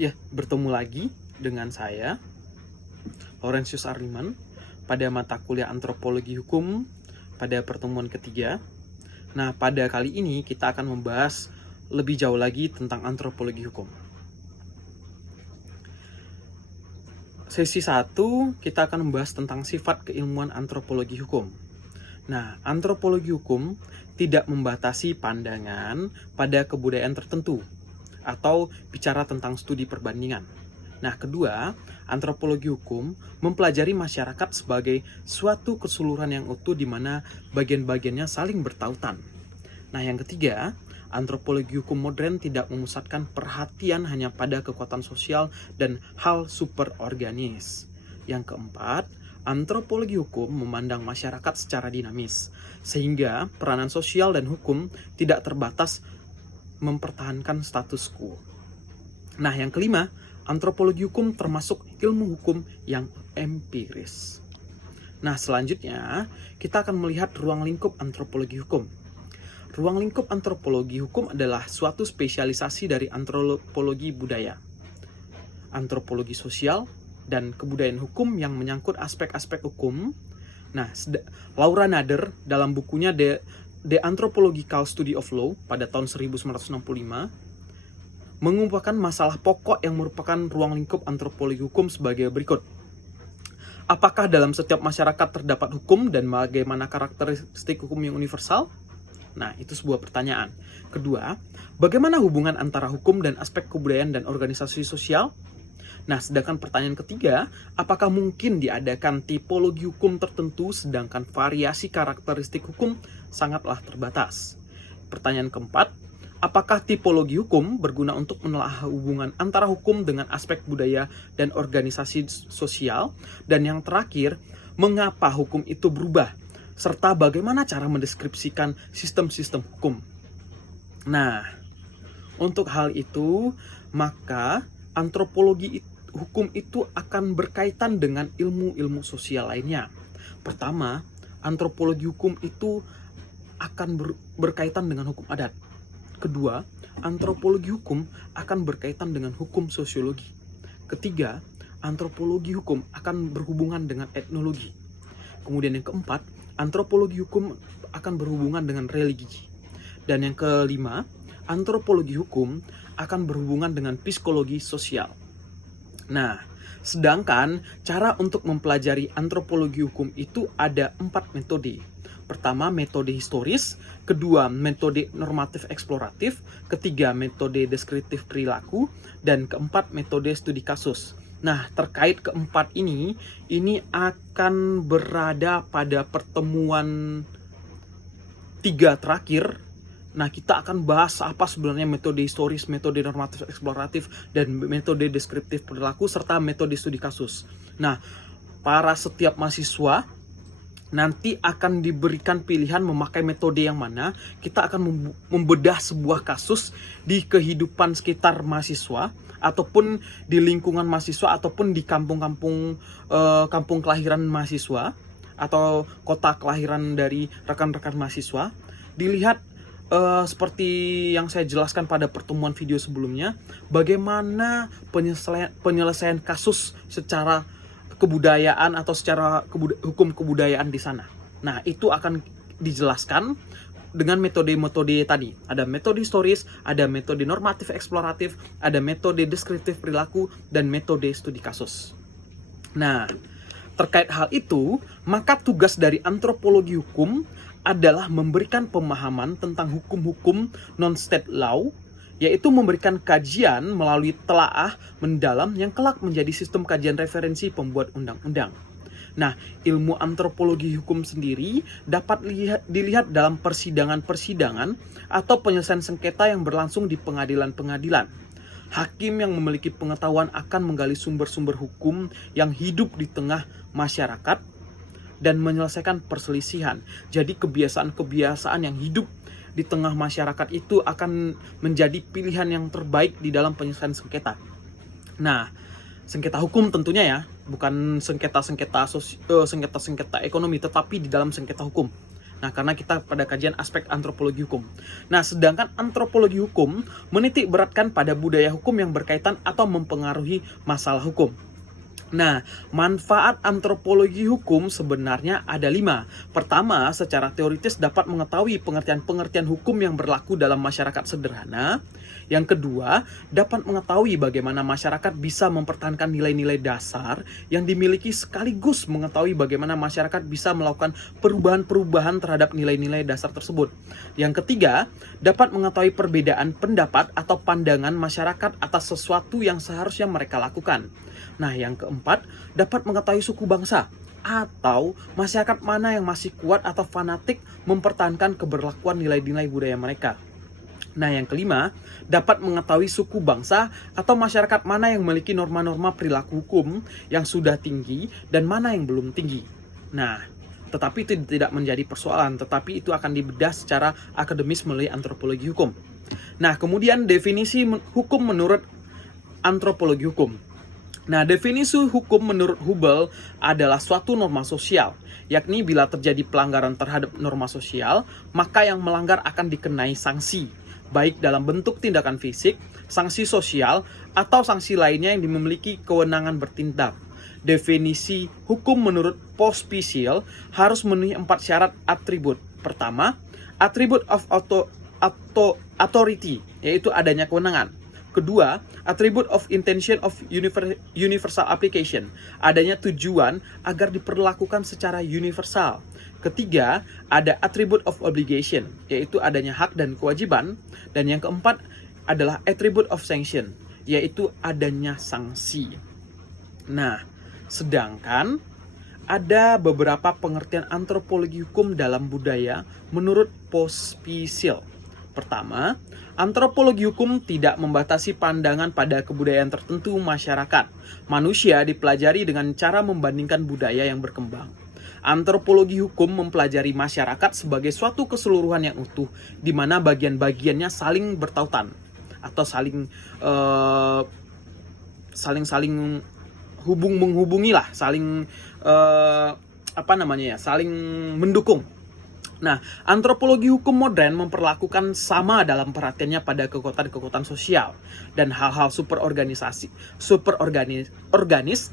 Ya, bertemu lagi dengan saya, Laurentius Arliman, pada mata kuliah Antropologi Hukum pada pertemuan ketiga. Nah, pada kali ini kita akan membahas lebih jauh lagi tentang antropologi hukum. Sesi 1, kita akan membahas tentang sifat keilmuan antropologi hukum. Nah, antropologi hukum tidak membatasi pandangan pada kebudayaan tertentu atau bicara tentang studi perbandingan. Nah, kedua, antropologi hukum mempelajari masyarakat sebagai suatu keseluruhan yang utuh di mana bagian-bagiannya saling bertautan. Nah, yang ketiga, antropologi hukum modern tidak memusatkan perhatian hanya pada kekuatan sosial dan hal superorganis. Yang keempat, antropologi hukum memandang masyarakat secara dinamis, sehingga peranan sosial dan hukum tidak terbatas mempertahankan status quo. Nah, yang kelima, antropologi hukum termasuk ilmu hukum yang empiris. Nah, selanjutnya kita akan melihat ruang lingkup antropologi hukum. Ruang lingkup antropologi hukum adalah suatu spesialisasi dari antropologi budaya, antropologi sosial, dan kebudayaan hukum yang menyangkut aspek-aspek hukum. Nah, Laura Nader dalam bukunya The Anthropological Study of Law pada tahun 1965 mengumpulkan masalah pokok yang merupakan ruang lingkup antropologi hukum sebagai berikut. Apakah dalam setiap masyarakat terdapat hukum dan bagaimana karakteristik hukum yang universal? Nah, itu sebuah pertanyaan. Kedua, bagaimana hubungan antara hukum dan aspek kebudayaan dan organisasi sosial? Nah, sedangkan pertanyaan ketiga, apakah mungkin diadakan tipologi hukum tertentu sedangkan variasi karakteristik hukum sangatlah terbatas? Pertanyaan keempat, apakah tipologi hukum berguna untuk menelaah hubungan antara hukum dengan aspek budaya dan organisasi sosial? Dan yang terakhir, mengapa hukum itu berubah? Serta bagaimana cara mendeskripsikan sistem-sistem hukum? Nah, untuk hal itu, maka antropologi hukum itu akan berkaitan dengan ilmu-ilmu sosial lainnya. Pertama, antropologi hukum itu akan berkaitan dengan hukum adat. Kedua, antropologi hukum akan berkaitan dengan hukum sosiologi. Ketiga, antropologi hukum akan berhubungan dengan etnologi. Kemudian yang keempat, antropologi hukum akan berhubungan dengan religi. Dan yang kelima, antropologi hukum akan berhubungan dengan psikologi sosial. Nah, sedangkan cara untuk mempelajari antropologi hukum itu ada 4 metode. Pertama, metode historis. Kedua, metode normatif eksploratif. Ketiga, metode deskriptif perilaku. Dan keempat, metode studi kasus. Nah, terkait keempat ini akan berada pada pertemuan 3 terakhir. Nah, kita akan bahas apa sebenarnya metode historis, metode normatif eksploratif, dan metode deskriptif perilaku, serta metode studi kasus. Nah, para setiap mahasiswa nanti akan diberikan pilihan memakai metode yang mana. Kita akan membedah sebuah kasus di kehidupan sekitar mahasiswa, ataupun di lingkungan mahasiswa, ataupun di kampung kelahiran mahasiswa, atau kota kelahiran dari rekan-rekan mahasiswa. Dilihat seperti yang saya jelaskan pada pertemuan video sebelumnya, bagaimana penyelesaian kasus secara kebudayaan atau secara hukum kebudayaan di sana. Nah, itu akan dijelaskan dengan metode-metode tadi. Ada metode historis, ada metode normatif eksploratif, ada metode deskriptif perilaku, dan metode studi kasus. Nah, terkait hal itu, maka tugas dari antropologi hukum adalah memberikan pemahaman tentang hukum-hukum non-state law, yaitu memberikan kajian melalui telaah mendalam yang kelak menjadi sistem kajian referensi pembuat undang-undang. Nah, ilmu antropologi hukum sendiri dapat dilihat dalam persidangan-persidangan atau penyelesaian sengketa yang berlangsung di pengadilan-pengadilan. Hakim yang memiliki pengetahuan akan menggali sumber-sumber hukum yang hidup di tengah masyarakat dan menyelesaikan perselisihan. Jadi kebiasaan-kebiasaan yang hidup di tengah masyarakat itu akan menjadi pilihan yang terbaik di dalam penyelesaian sengketa. Nah, sengketa hukum tentunya ya, bukan sengketa ekonomi, tetapi di dalam sengketa hukum. Nah, karena kita pada kajian aspek antropologi hukum. Nah, sedangkan antropologi hukum menitik beratkan pada budaya hukum yang berkaitan atau mempengaruhi masalah hukum. Nah, manfaat antropologi hukum sebenarnya ada 5. Pertama, secara teoritis dapat mengetahui pengertian-pengertian hukum yang berlaku dalam masyarakat sederhana. Yang kedua, dapat mengetahui bagaimana masyarakat bisa mempertahankan nilai-nilai dasar yang dimiliki, sekaligus mengetahui bagaimana masyarakat bisa melakukan perubahan-perubahan terhadap nilai-nilai dasar tersebut. Yang ketiga, dapat mengetahui perbedaan pendapat atau pandangan masyarakat atas sesuatu yang seharusnya mereka lakukan. Nah, yang keempat, dapat mengetahui suku bangsa atau masyarakat mana yang masih kuat atau fanatik mempertahankan keberlakuan nilai-nilai budaya mereka. Nah, yang kelima, dapat mengetahui suku bangsa atau masyarakat mana yang memiliki norma-norma perilaku hukum yang sudah tinggi dan mana yang belum tinggi. Nah, tetapi itu tidak menjadi persoalan, tetapi itu akan dibedah secara akademis melalui antropologi hukum. Nah, kemudian definisi hukum menurut antropologi hukum. Nah, definisi hukum menurut Hubel adalah suatu norma sosial, yakni bila terjadi pelanggaran terhadap norma sosial, maka yang melanggar akan dikenai sanksi, baik dalam bentuk tindakan fisik, sanksi sosial, atau sanksi lainnya yang memiliki kewenangan bertindak. Definisi hukum menurut Pospisil harus memenuhi 4 syarat atribut. Pertama, atribut of authority, yaitu adanya kewenangan. Kedua, attribute of intention of universal application, adanya tujuan agar diperlakukan secara universal. Ketiga, ada attribute of obligation, yaitu adanya hak dan kewajiban. Dan yang keempat adalah attribute of sanction, yaitu adanya sanksi. Nah, sedangkan ada beberapa pengertian antropologi hukum dalam budaya menurut Pospisil. Pertama, antropologi hukum tidak membatasi pandangan pada kebudayaan tertentu masyarakat. Manusia dipelajari dengan cara membandingkan budaya yang berkembang. Antropologi hukum mempelajari masyarakat sebagai suatu keseluruhan yang utuh, di mana bagian-bagiannya saling bertautan atau saling menghubungi lah, saling saling mendukung. Nah, antropologi hukum modern memperlakukan sama dalam perhatiannya pada kekuatan-kekuatan sosial dan hal-hal superorganis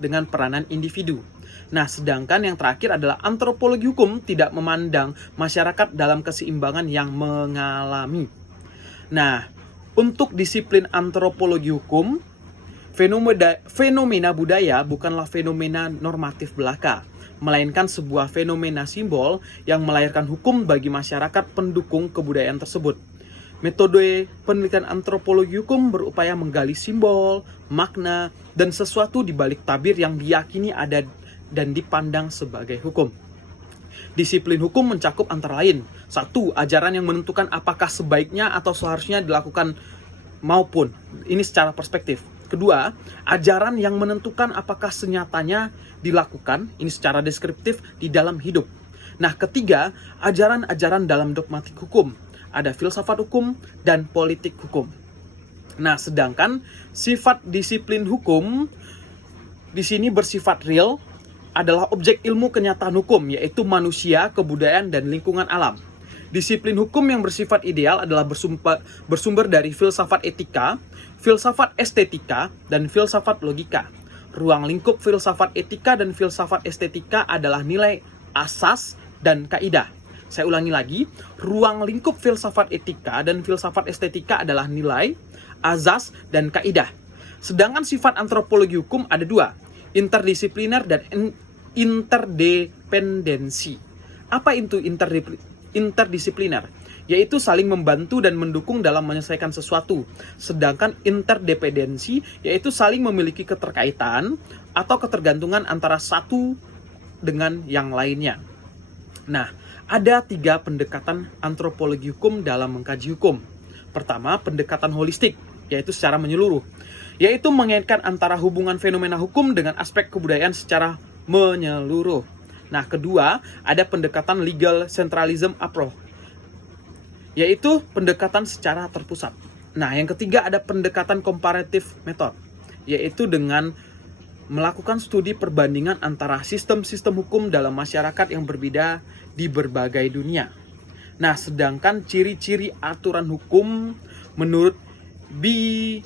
dengan peranan individu. Nah, sedangkan yang terakhir adalah antropologi hukum tidak memandang masyarakat dalam keseimbangan yang mengalami. Nah, untuk disiplin antropologi hukum, fenomena budaya bukanlah fenomena normatif belaka, melainkan sebuah fenomena simbol yang melahirkan hukum bagi masyarakat pendukung kebudayaan tersebut. Metode penelitian antropologi hukum berupaya menggali simbol, makna, dan sesuatu di balik tabir yang diyakini ada dan dipandang sebagai hukum. Disiplin hukum mencakup antara lain: 1. Ajaran yang menentukan apakah sebaiknya atau seharusnya dilakukan maupun, ini secara perspektif. Kedua, ajaran yang menentukan apakah senyatanya dilakukan, ini secara deskriptif, di dalam hidup. Nah, ketiga, ajaran-ajaran dalam dogmatik hukum. Ada filsafat hukum dan politik hukum. Nah, sedangkan sifat disiplin hukum di sini bersifat real, adalah objek ilmu kenyataan hukum, yaitu manusia, kebudayaan, dan lingkungan alam. Disiplin hukum yang bersifat ideal adalah bersumber dari filsafat etika, filsafat estetika, dan filsafat logika. Ruang lingkup filsafat etika dan filsafat estetika adalah nilai asas dan kaidah. Saya ulangi lagi, ruang lingkup filsafat etika dan filsafat estetika adalah nilai, azas, dan kaidah. Sedangkan sifat antropologi hukum ada 2, interdisipliner dan interdependensi. Apa itu interdisipliner? Yaitu saling membantu dan mendukung dalam menyelesaikan sesuatu. Sedangkan interdependensi yaitu saling memiliki keterkaitan atau ketergantungan antara satu dengan yang lainnya. Nah, ada 3 pendekatan antropologi hukum dalam mengkaji hukum. Pertama, pendekatan holistik, yaitu secara menyeluruh, yaitu mengaitkan antara hubungan fenomena hukum dengan aspek kebudayaan secara menyeluruh. Nah, kedua, ada pendekatan legal centralism approach, yaitu pendekatan secara terpusat. Nah, yang ketiga ada pendekatan comparative method, yaitu dengan melakukan studi perbandingan antara sistem-sistem hukum dalam masyarakat yang berbeda di berbagai dunia. Nah, sedangkan ciri-ciri aturan hukum menurut B.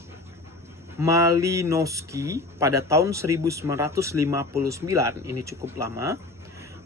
Malinowski pada tahun 1959, ini cukup lama,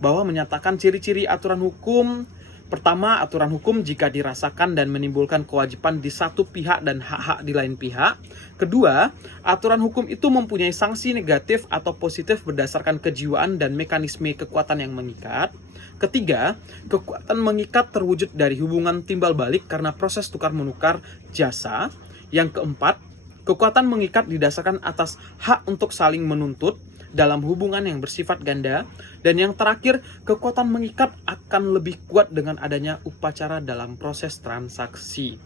bahwa menyatakan ciri-ciri aturan hukum. Pertama, aturan hukum jika dirasakan dan menimbulkan kewajiban di satu pihak dan hak-hak di lain pihak. Kedua, aturan hukum itu mempunyai sanksi negatif atau positif berdasarkan kejiwaan dan mekanisme kekuatan yang mengikat. Ketiga, kekuatan mengikat terwujud dari hubungan timbal balik karena proses tukar-menukar jasa. Yang keempat, kekuatan mengikat didasarkan atas hak untuk saling menuntut dalam hubungan yang bersifat ganda. Dan yang terakhir, kekuatan mengikat akan lebih kuat dengan adanya upacara dalam proses transaksi.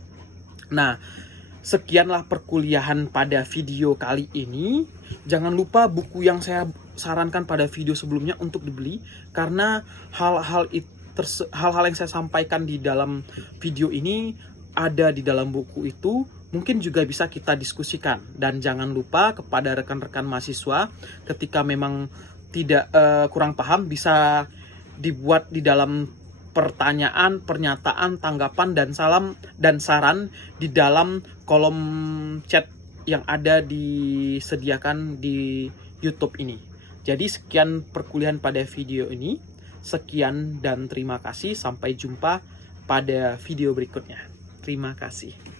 Nah, sekianlah perkuliahan pada video kali ini. Jangan lupa buku yang saya sarankan pada video sebelumnya untuk dibeli, karena hal-hal yang saya sampaikan di dalam video ini ada di dalam buku itu. Mungkin juga bisa kita diskusikan. Dan jangan lupa kepada rekan-rekan mahasiswa, ketika memang tidak kurang paham, bisa dibuat di dalam pertanyaan, pernyataan, tanggapan, dan saran di dalam kolom chat yang ada disediakan di YouTube ini. Jadi sekian perkuliahan pada video ini. Sekian dan terima kasih. Sampai jumpa pada video berikutnya. Terima kasih.